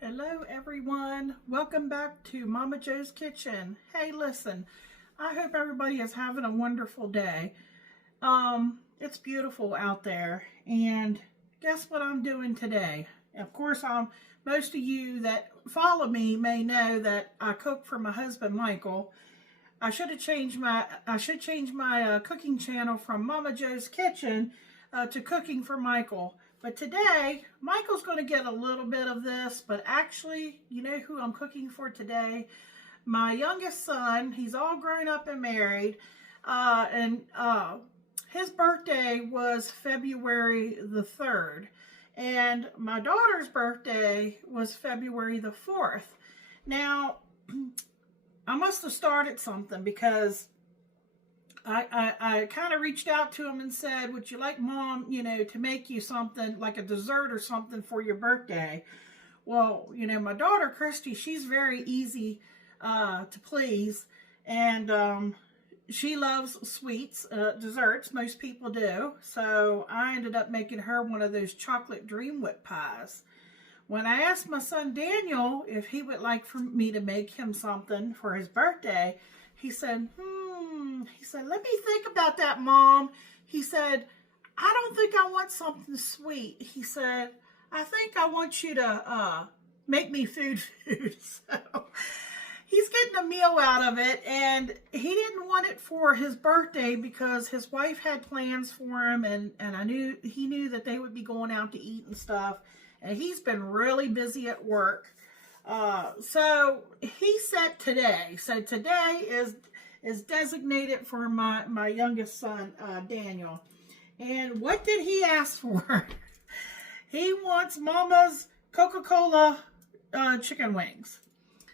Hello everyone, welcome back to Mama Jo's Kitchen. Hey listen, I hope everybody is having a wonderful day. It's beautiful out there, and guess what I'm doing today? Of course, most of you that follow me may know that I cook for my husband Michael. I should change my cooking channel from Mama Jo's Kitchen to Cooking for Michael. But today, Michael's going to get a little bit of this, but actually, you know who I'm cooking for today? My youngest son. He's all grown up and married, and his birthday was February the 3rd, and my daughter's birthday was February the 4th. Now, I must have started something because I kind of reached out to him and said, would you like Mom, to make you something like a dessert or something for your birthday? Well, my daughter, Christy, she's very easy to please. And she loves sweets, desserts. Most people do. So I ended up making her one of those chocolate dream whip pies. When I asked my son Daniel if he would like for me to make him something for his birthday, he said, let me think about that, Mom. He said, I don't think I want something sweet. He said, I think I want you to make me food. So he's getting a meal out of it, and he didn't want it for his birthday because his wife had plans for him, and he knew that they would be going out to eat and stuff, and he's been really busy at work. So he said today. So today is designated for my youngest son, Daniel. And what did he ask for? He wants Mama's Coca-Cola chicken wings.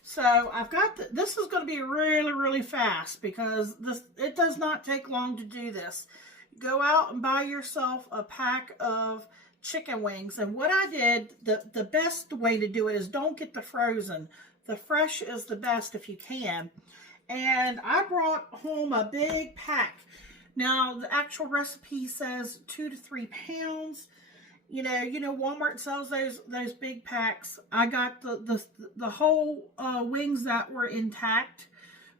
So I've got this is going to be really, really fast because it does not take long to do this. Go out and buy yourself a pack of chicken wings. And what I did, the best way to do it is don't get the frozen. The fresh is the best if you can. And I brought home a big pack. Now, the actual recipe says 2 to 3 pounds. You know, Walmart sells those big packs. I got the whole wings that were intact,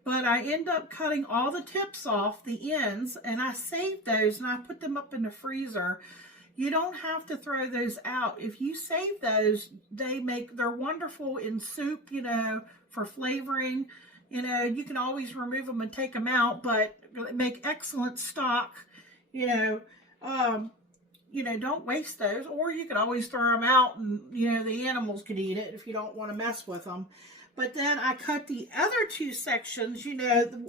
but I end up cutting all the tips off, the ends, and I saved those and I put them up in the freezer. You don't have to throw those out. If you save those, they're wonderful in soup, for flavoring. You can always remove them and take them out, but make excellent stock. Don't waste those, or you could always throw them out and, the animals could eat it if you don't want to mess with them. But then I cut the other 2 sections,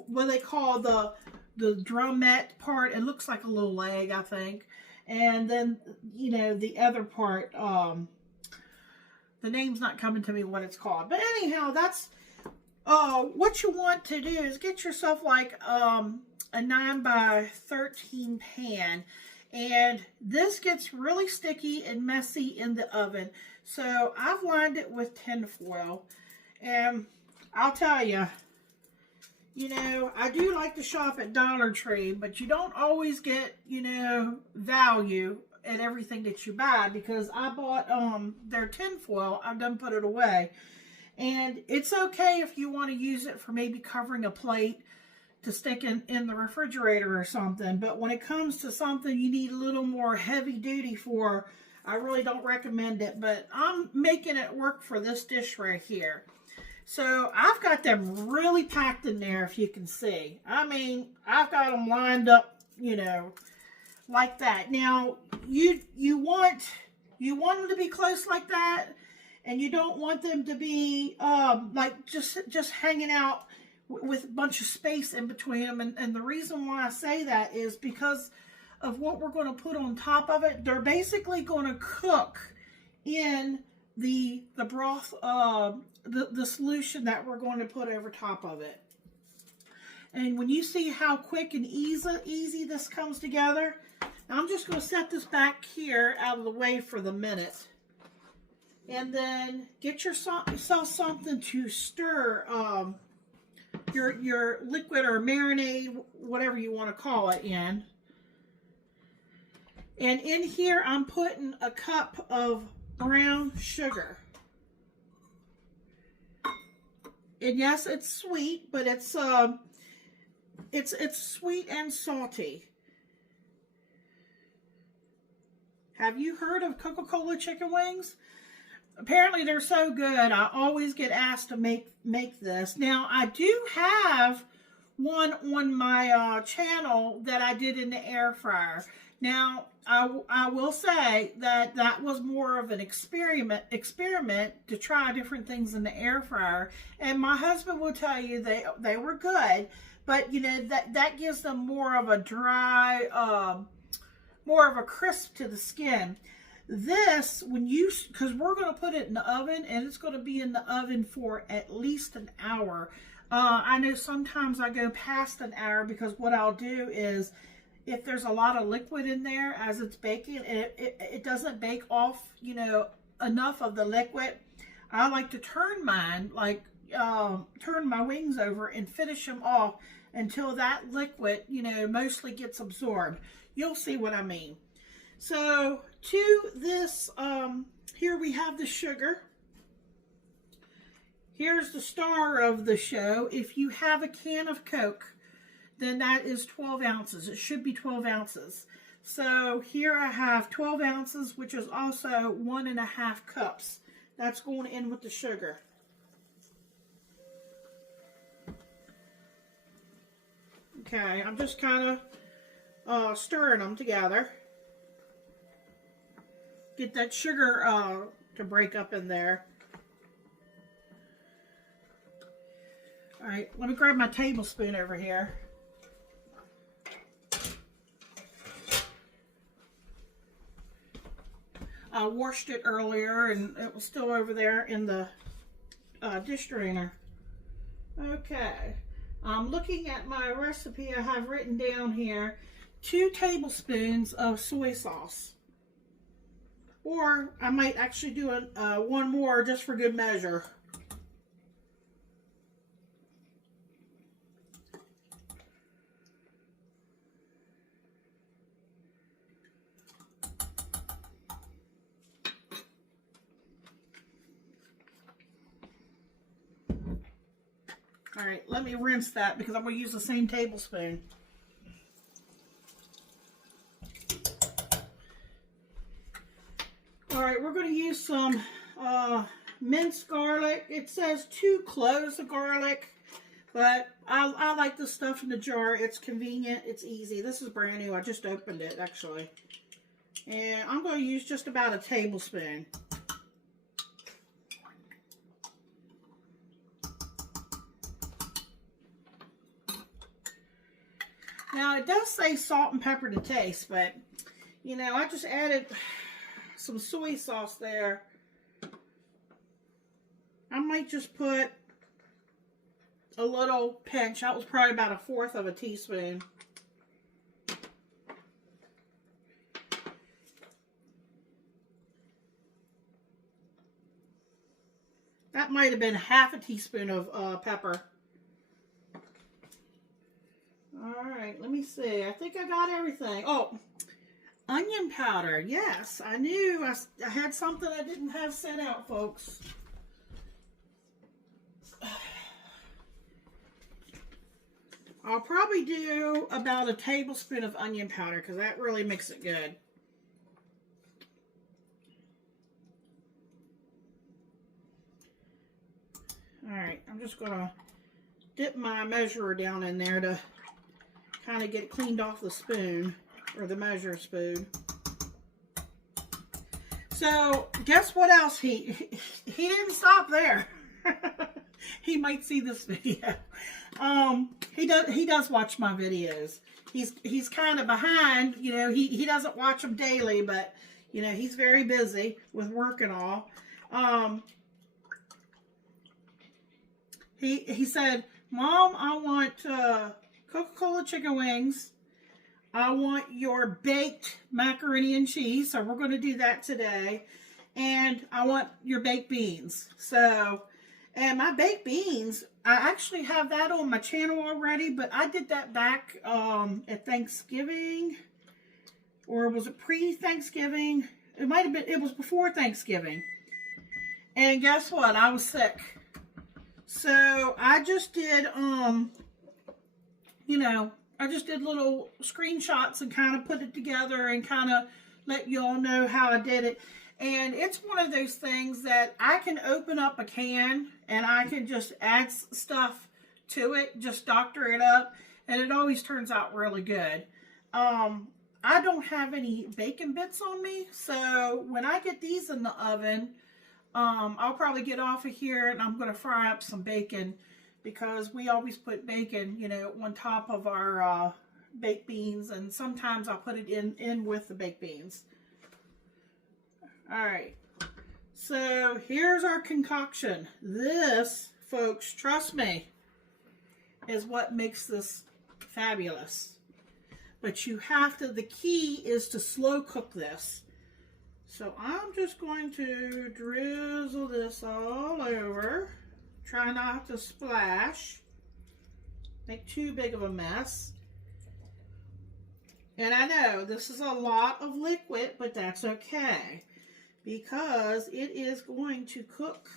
what they call the drumette part. It looks like a little leg, I think. And then, the other part, the name's not coming to me what it's called. But anyhow, that's what you want to do is get yourself like a 9 by 13 pan. And this gets really sticky and messy in the oven. So I've lined it with tin foil. And I'll tell you, I do like to shop at Dollar Tree, but you don't always get, value at everything that you buy, because I bought their tin foil. I've done put it away. And it's okay if you want to use it for maybe covering a plate to stick in the refrigerator or something. But when it comes to something you need a little more heavy duty for, I really don't recommend it. But I'm making it work for this dish right here. So I've got them really packed in there, if you can see. I mean, I've got them lined up, like that. Now, you want them to be close like that, and you don't want them to be like just hanging out with a bunch of space in between them. And the reason why I say that is because of what we're going to put on top of it. They're basically going to cook in the broth, the solution that we're going to put over top of it. And when you see how quick and easy this comes together, now I'm just going to set this back here out of the way for the minute. And then get yourself something to stir your liquid or marinade, whatever you want to call it, in. And in here, I'm putting a cup of brown sugar. And yes, it's sweet, but it's sweet and salty. Have you heard of Coca-Cola chicken wings? Apparently they're so good. I always get asked to make this. Now, I do have one on my channel that I did in the air fryer. Now, I will say that that was more of an experiment to try different things in the air fryer. And my husband will tell you they were good, but you know that gives them more of a dry, more of a crisp to the skin. This, because we're going to put it in the oven, and it's going to be in the oven for at least an hour. I know sometimes I go past an hour because what I'll do is, if there's a lot of liquid in there as it's baking, and it doesn't bake off, you know, enough of the liquid, I like to turn mine, turn my wings over and finish them off until that liquid, you know, mostly gets absorbed. You'll see what I mean. So to this, here we have the sugar. Here's the star of the show. If you have a can of Coke, then that is 12 ounces. It should be 12 ounces. So here I have 12 ounces, which is also 1.5 cups. That's going in with the sugar. Okay, I'm just kind of stirring them together. Get that sugar to break up in there. All right, let me grab my tablespoon over here. I washed it earlier and it was still over there in the dish drainer. Okay, I'm looking at my recipe I have written down here. 2 tablespoons of soy sauce. Or I might actually do one more just for good measure. All right, let me rinse that because I'm going to use the same tablespoon. All right, we're going to use some minced garlic. It says 2 cloves of garlic, but I like this stuff in the jar. It's convenient. It's easy. This is brand new. I just opened it, actually. And I'm going to use just about a tablespoon. Now, it does say salt and pepper to taste, but, you know, I just added some soy sauce there. I might just put a little pinch. That was probably about 1/4 of a teaspoon. That might have been 1/2 teaspoon of pepper. All right, let me see. I think I got everything. Oh, onion powder. Yes, I knew I had something I didn't have set out, folks. I'll probably do about a tablespoon of onion powder because that really makes it good. All right, I'm just going to dip my measurer down in there to kind of get it cleaned off the spoon, or the measure spoon. So, guess what else? He didn't stop there. He might see this video. He does watch my videos. He's kind of behind, you know, he doesn't watch them daily, but, you know, he's very busy with work and all. He said, Mom, I want Coca-Cola chicken wings. I want your baked macaroni and cheese. So we're going to do that today. And I want your baked beans. So, and my baked beans, I actually have that on my channel already, but I did that back at Thanksgiving. Or was it pre-Thanksgiving? It might have been, it was before Thanksgiving. And guess what? I was sick. So I just did, you know, I just did little screenshots and kind of put it together and kind of let you all know how I did it. And it's one of those things that I can open up a can and I can just add stuff to it, just doctor it up, and it always turns out really good. I don't have any bacon bits on me, so when I get these in the oven, I'll probably get off of here and I'm going to fry up some bacon, because we always put bacon, you know, on top of our baked beans, and sometimes I'll put it in with the baked beans. All right, so here's our concoction. This, folks, trust me, is what makes this fabulous. But you have to, the key is to slow cook this. So I'm just going to drizzle this all over. Try not to splash. Make too big of a mess. And I know this is a lot of liquid, but that's okay, because it is going to cook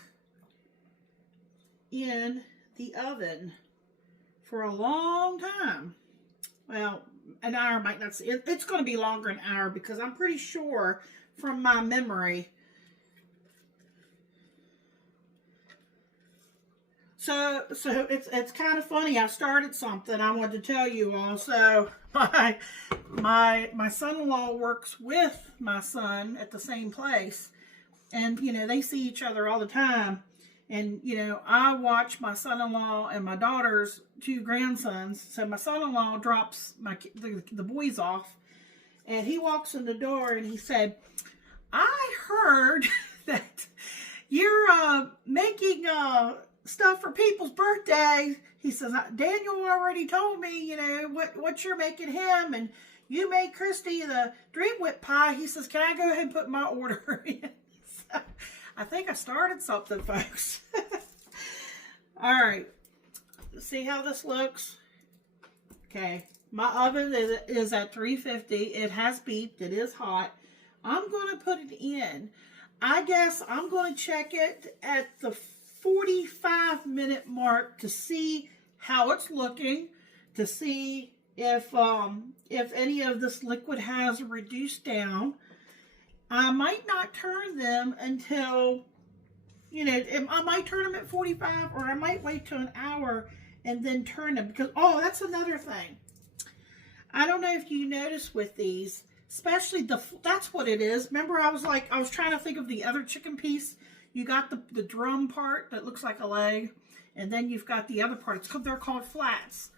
in the oven for a long time. Well, an hour might not, it's going to be longer an hour, because I'm pretty sure from my memory. So it's kind of funny. I started something I wanted to tell you all. So my son-in-law works with my son at the same place, and you know, they see each other all the time. And you know, I watch my son-in-law and my daughter's two grandsons. So my son-in-law drops the boys off, and he walks in the door and he said, "I heard that you're making stuff for people's birthdays." He says, "Daniel already told me, you know, what you're making him, and you made Christy the dream whip pie." He says, "Can I go ahead and put my order in?" So, I think I started something, folks. All right, see how this looks? Okay, my oven is at 350. It has beeped. It is hot. I'm going to put it in. I guess I'm going to check it at the 45-minute mark to see how it's looking, to see if any of this liquid has reduced down. I might not turn them until, you know, I might turn them at 45, or I might wait till an hour and then turn them, because, oh, that's another thing. I don't know if you notice with these, especially that's what it is. Remember, I was trying to think of the other chicken piece. You got the drum part that looks like a leg, and then you've got the other part. They're called flats.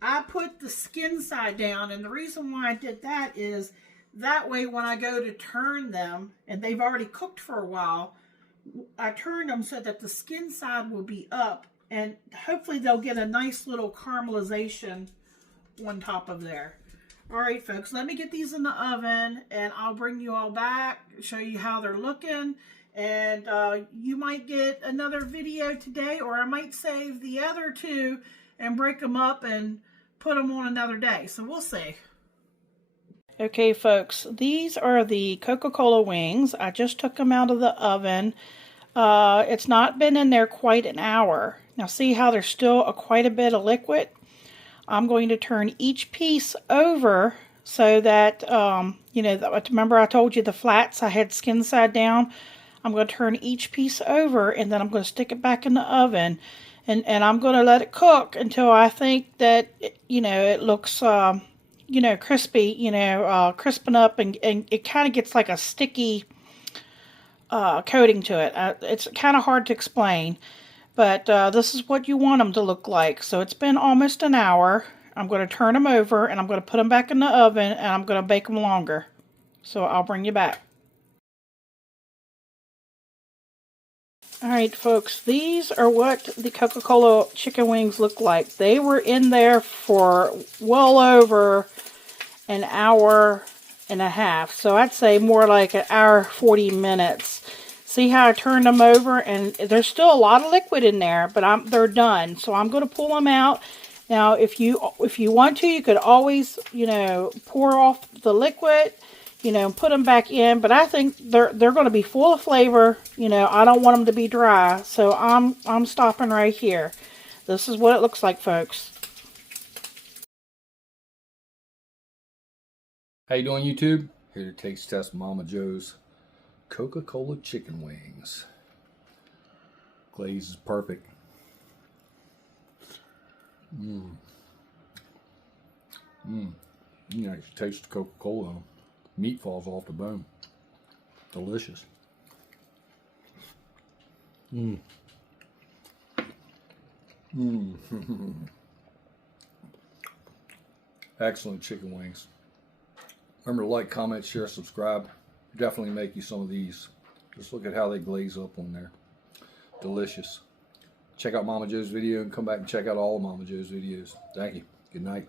I put the skin side down, and the reason why I did that is that way when I go to turn them, and they've already cooked for a while, I turn them so that the skin side will be up, and hopefully they'll get a nice little caramelization on top of there. All right, folks, let me get these in the oven, and I'll bring you all back, show you how they're looking. And you might get another video today, or I might save the other two and break them up and put them on another day. So we'll see. Okay, folks, these are the Coca-Cola wings. I just took them out of the oven. It's not been in there quite an hour. Now see how there's still quite a bit of liquid? I'm going to turn each piece over so that, you know, remember I told you the flats, I had skin side down. I'm going to turn each piece over, and then I'm going to stick it back in the oven. And I'm going to let it cook until I think that, you know, it looks, you know, crispy, you know, crisping up, and it kind of gets like a sticky coating to it. It's kind of hard to explain, but this is what you want them to look like. So it's been almost an hour. I'm going to turn them over, and I'm going to put them back in the oven, and I'm going to bake them longer. So I'll bring you back. Alright, folks, these are what the Coca-Cola chicken wings look like. They were in there for well over an hour and a half. So I'd say more like an hour, 40 minutes. See how I turned them over? And there's still a lot of liquid in there, but they're done. So I'm going to pull them out. Now, if you want to, you could always, you know, pour off the liquid. you know, put them back in. But I think they're going to be full of flavor. You know, I don't want them to be dry, so I'm stopping right here. This is what it looks like, folks. How you doing, YouTube? Here to taste test Momma Jo's Coca-Cola chicken wings. Glaze is perfect. You can actually taste the Coca-Cola. Meat falls off the bone. Delicious. Excellent chicken wings. Remember to like, comment, share, subscribe. Definitely make you some of these. Just look at how they glaze up on there. Delicious. Check out Momma Jo's video and come back and check out all of Momma Jo's videos. Thank you. Good night.